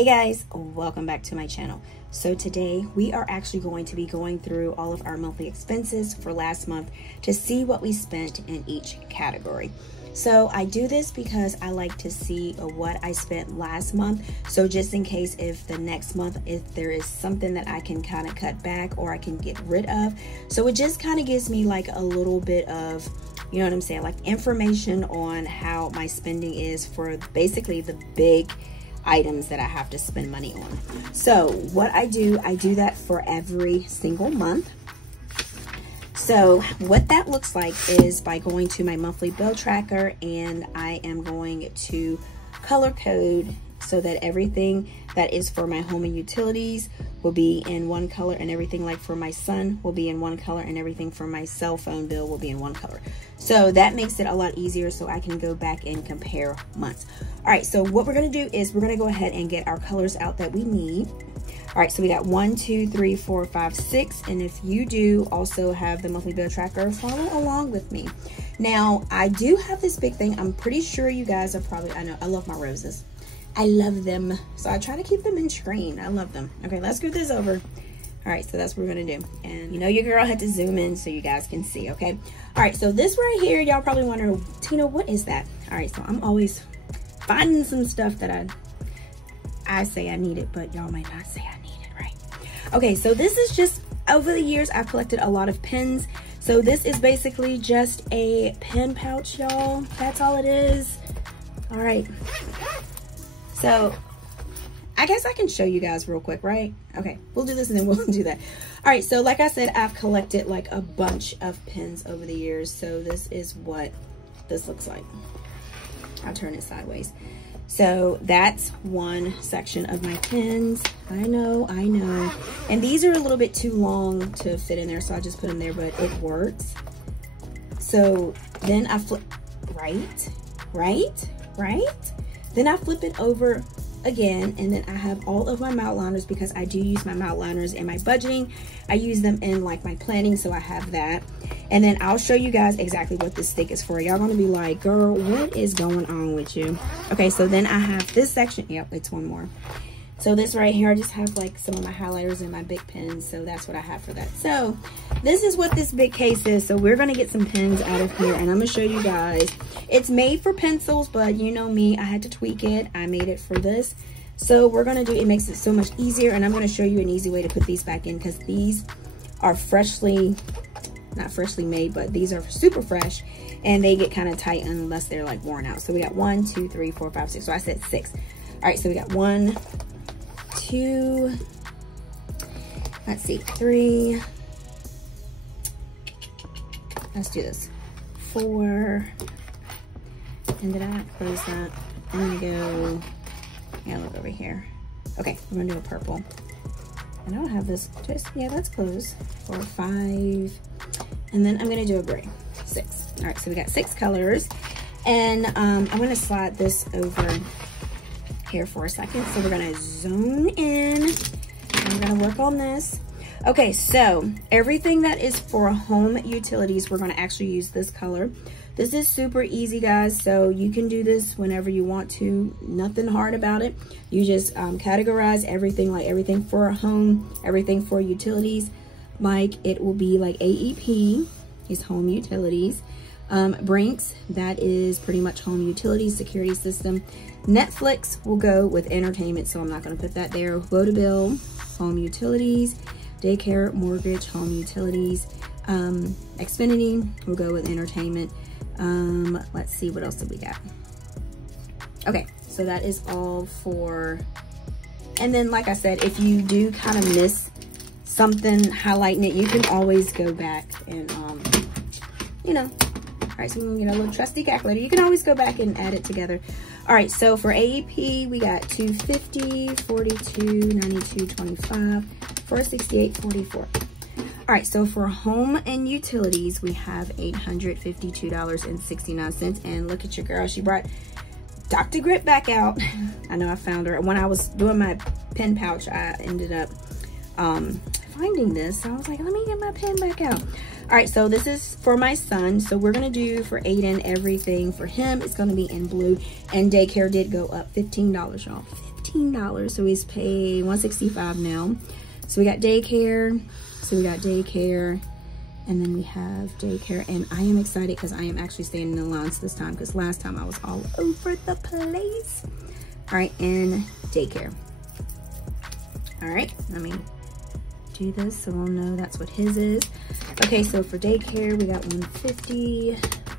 Hey guys, welcome back to my channel. So today we are actually going to be going through all of our monthly expenses for last month to see what we spent in each category. So I do this because I like to see what I spent last month. So just in case if the next month, if there is something that I can kind of cut back or I can get rid of. So it just kind of gives me like a little bit of, you know what I'm saying, like information on how my spending is for basically the big items that I have to spend money on. So what I do that for every single month. So what that looks like is by going to my monthly bill tracker, and I am going to color code so that everything that is for my home and utilities will be in one color, and everything like for my son will be in one color, and everything for my cell phone bill will be in one color. So that makes it a lot easier so I can go back and compare months. All right, so what we're gonna do is we're gonna go ahead and get our colors out that we need. All right, so we got 1, 2, 3, 4, 5, 6. And if you do also have the monthly bill tracker, follow along with me. Now, I do have this big thing. I'm pretty sure you guys are probably, I know, I love my roses. I love them. So I try to keep them in screen. I love them. Okay, let's scoot this over. All right, so that's what we're gonna do. And you know your girl had to zoom in so you guys can see, okay? All right, so this right here, y'all probably wonder, Tina, what is that? All right, so I'm always finding some stuff that I say I need it, but y'all might not say I need it, right? Okay, so this is just, over the years, I've collected a lot of pens. So this is basically just a pen pouch, y'all. That's all it is. All right. So I guess I can show you guys real quick, right? Okay, we'll do this and then we'll do that. All right, so like I said, I've collected like a bunch of pens over the years. So this is what this looks like. I'll turn it sideways. So that's one section of my pens. I know. And these are a little bit too long to fit in there, so I just put them there, but it works. So then I flip, right? Then I flip it over again, and then I have all of my mildliners because I do use my mildliners in my budgeting. I use them in like my planning, so I have that. And then I'll show you guys exactly what this stick is for. Y'all gonna be like, girl, what is going on with you? Okay, so then I have this section. Yep, it's one more. So this right here, I just have like some of my highlighters and my big pens. So that's what I have for that. So this is what this big case is. So we're gonna get some pens out of here, and I'm gonna show you guys. It's made for pencils, but you know me, I had to tweak it. I made it for this. So we're gonna do, it makes it so much easier, and I'm gonna show you an easy way to put these back in because these are not freshly made, but these are super fresh, and they get kind of tight unless they're like worn out. So we got 1, 2, 3, 4, 5, 6. So I said 6. All right, so we got 1, 2, let's see, 3, let's do this, 4, and then I close that. I'm gonna go, yeah, look over here. Okay, I'm gonna do a purple. And I don't have this, just, yeah, that's close. 4, 5, and then I'm gonna do a gray, 6. All right, so we got 6 colors, and I'm gonna slide this over here for a second. So we're gonna zone in, and we're gonna work on this. Okay, so everything that is for home utilities, we're gonna actually use this color. This is super easy, guys, so you can do this whenever you want to. Nothing hard about it. You just categorize everything, like everything for home, everything for utilities. Like it will be like AEP is home utilities. Brinks, that is pretty much home utilities, security system. Netflix will go with entertainment, so I'm not going to put that there. Bill, home utilities. Daycare, mortgage, home utilities. Xfinity will go with entertainment. Let's see, what else did we got? Okay, so that is all for, and then like I said, if you do kind of miss something highlighting it, you can always go back and you know. All right, so we're gonna get a little trusty calculator. You can always go back and add it together. All right, so for AEP, we got 250, 42, 92, 25, 468, 44. All right, so for home and utilities, we have $852.69. And look at your girl, she brought Dr. Grip back out. I know I found her. When I was doing my pen pouch, I ended up finding this. So I was like, let me get my pen back out. All right, so this is for my son. So we're gonna do for Aiden everything for him. It's gonna be in blue, and Daycare did go up $15, y'all. $15. So he's paid $165 now. So we got daycare. And then we have daycare. And I am excited because I am actually staying in the lines this time, because last time I was all over the place. All right, and daycare. All right, let me do this so we'll know that's what his is. Okay, so for daycare, we got 150,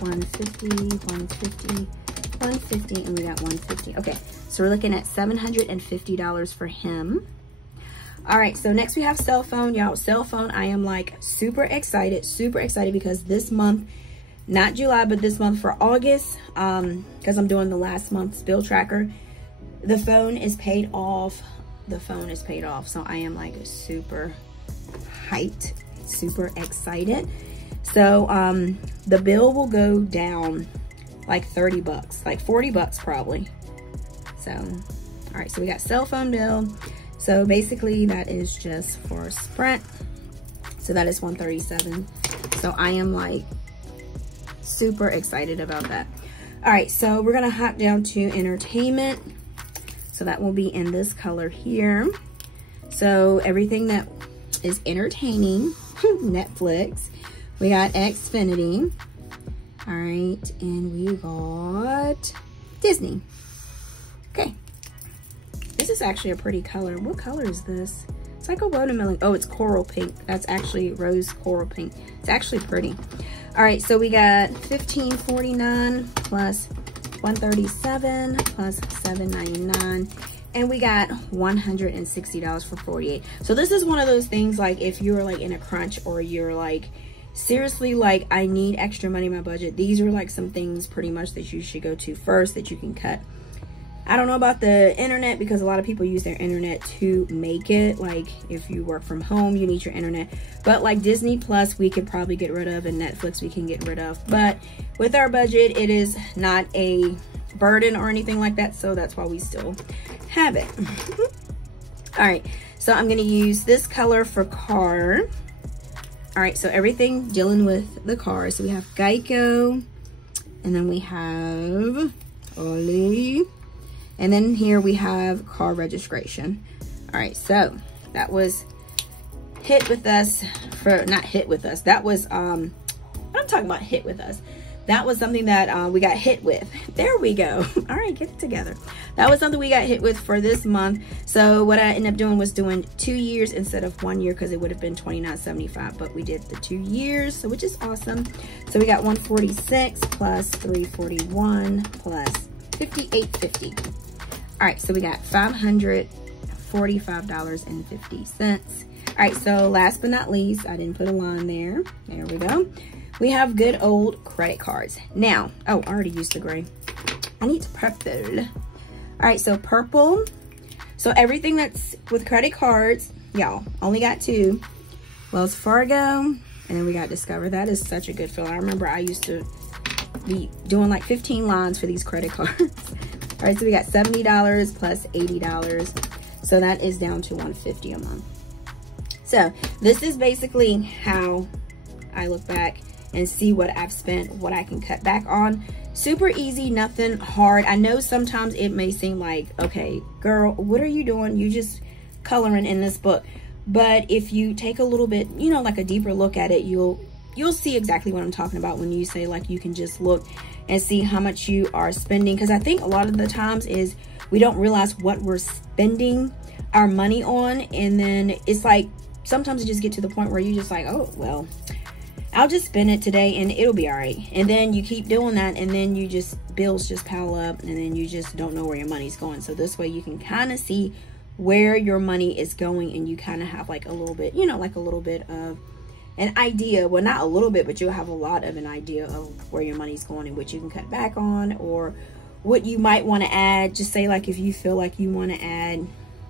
150, 150, 150, and we got 150. Okay, so we're looking at $750 for him. All right, so next we have cell phone. Y'all, cell phone, I am like super excited because this month, not July, but this month for August, because I'm doing the last month's bill tracker, the phone is paid off. So I am like super hyped, super excited. So the bill will go down like 30 bucks, like 40 bucks probably. So, all right, so we got cell phone bill. So basically that is just for Sprint. So that is $137. So I am like super excited about that. All right, so we're gonna hop down to entertainment. So that will be in this color here. So everything that is entertaining, Netflix. We got Xfinity. All right, and we got Disney. Okay. This is actually a pretty color. What color is this? It's like a watermelon. Oh, it's coral pink. That's actually rose coral pink. It's actually pretty. All right, so we got $15.49 plus $137 plus $7.99, and we got $160 for 48. So this is one of those things, like if you're like in a crunch, or you're like seriously like I need extra money in my budget, these are like some things pretty much that you should go to first that you can cut. I don't know about the internet, because a lot of people use their internet to make it. Like if you work from home, you need your internet. But like Disney Plus, we could probably get rid of, and Netflix we can get rid of. But with our budget, it is not a burden or anything like that. So that's why we still have it. All right, so I'm gonna use this color for car. All right, so everything dealing with the car. So we have Geico, and then we have Oli. And then here we have car registration. All right, so that was hit with us for, not hit with us. That was, I'm talking about hit with us. That was something that we got hit with. There we go. All right, get it together. That was something we got hit with for this month. So what I ended up doing was doing 2 years instead of 1 year, because it would have been $29.75, but we did the 2 years, so which is awesome. So we got 146 plus 341 plus 58.50. All right, so we got $545.50. All right, so last but not least, I didn't put a line there. There we go. We have good old credit cards. Now, oh, I already used the gray. I need purple. All right, so purple. So everything that's with credit cards, y'all, only got 2. Wells Fargo, and then we got Discover. That is such a good feeling. I remember I used to be doing like 15 lines for these credit cards. All right, so we got $70 plus $80. So that is down to $150 a month. So this is basically how I look back and see what I've spent, what I can cut back on. Super easy, nothing hard. I know sometimes it may seem like, okay, girl, what are you doing? You just coloring in this book. But if you take a little bit, you know, like a deeper look at it, you'll see exactly what I'm talking about when you say like you can just look and see how much you are spending. Because I think a lot of the times is we don't realize what we're spending our money on, and then it's like sometimes it just get to the point where you just like, oh well, I'll just spend it today and it'll be all right. And then you keep doing that, and then you just, bills just pile up, and then you just don't know where your money's going. So this way you can kind of see where your money is going, and you kind of have like a little bit, you know, like a little bit of an idea. Well, not a little bit, but you'll have a lot of an idea of where your money's going and what you can cut back on, or what you might want to add. Just say like if you feel like you want to add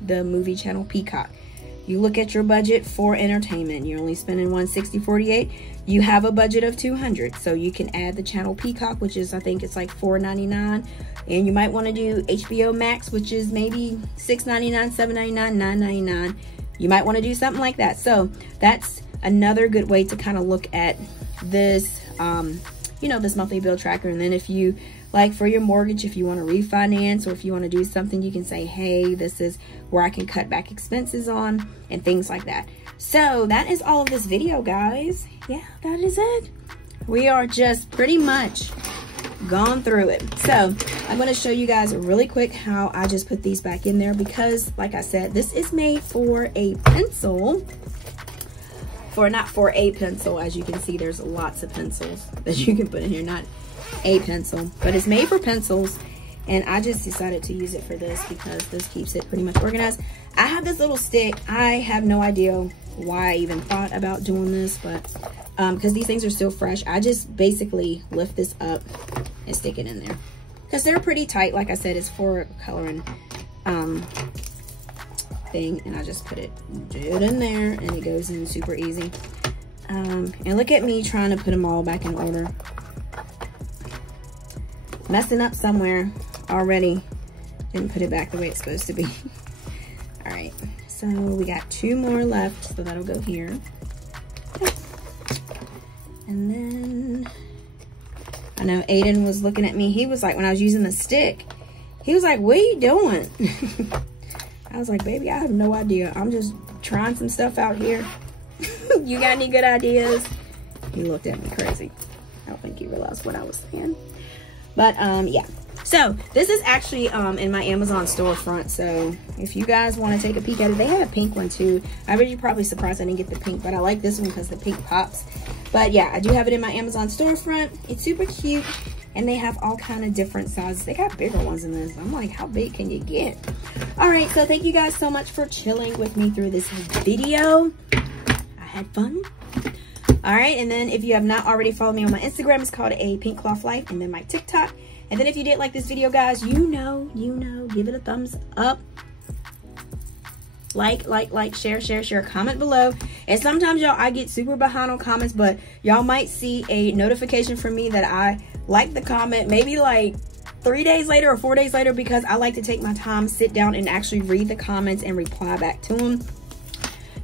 the movie channel Peacock, you look at your budget for entertainment, you're only spending $160.48. You have a budget of $200, so you can add the channel Peacock, which is, I think it's like $4.99, and you might want to do HBO Max, which is maybe $6.99, $7.99, $9.99. You might want to do something like that. So that's another good way to kind of look at this, you know, this monthly bill tracker. And then if you like for your mortgage, if you want to refinance or if you want to do something, you can say, hey, this is where I can cut back expenses on and things like that. So that is all of this video, guys. Yeah, that is it. We are just pretty much gone through it. So I'm going to show you guys really quick how I just put these back in there, because like I said, this is made for a pencil, not for a pencil. As you can see, there's lots of pencils that you can put in here, not a pencil, but it's made for pencils. And I just decided to use it for this because this keeps it pretty much organized. I have this little stick. I have no idea why I even thought about doing this, but because these things are still fresh, I just basically lift this up and stick it in there because they're pretty tight. Like I said, it's for coloring thing, and I just put it in there and it goes in super easy. And look at me trying to put them all back in order, messing up somewhere already. Didn't put it back the way it's supposed to be. All right, so we got 2 more left, so that'll go here. And then I know Aiden was looking at me. He was like, when I was using the stick, he was like, what are you doing? I was like, baby, I have no idea. I'm just trying some stuff out here. You got any good ideas? He looked at me crazy. I don't think he realized what I was saying. But yeah. So this is actually in my Amazon storefront. So if you guys want to take a peek at it, they have a pink one too. I bet you're probably surprised I didn't get the pink, but I like this one because the pink pops. But yeah, I do have it in my Amazon storefront. It's super cute, and they have all kind of different sizes. They got bigger ones in this. I'm like, how big can you get? All right, so thank you guys so much for chilling with me through this video. I had fun. All right, and then if you have not already followed me on my Instagram, it's called APinkeClothlife, and then my TikTok. And then if you did like this video, guys, you know, give it a thumbs up. Like, share, comment below. And sometimes, y'all, I get super behind on comments, but y'all might see a notification from me that I like the comment, maybe like 3 days later or 4 days later, because I like to take my time, sit down, and actually read the comments and reply back to them.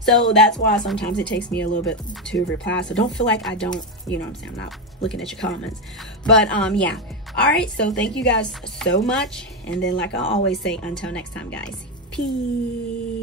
So that's why sometimes it takes me a little bit to reply. So don't feel like I don't, you know what I'm saying, I'm not looking at your comments. But yeah. All right, so thank you guys so much. And then like I always say, until next time, guys. Peace.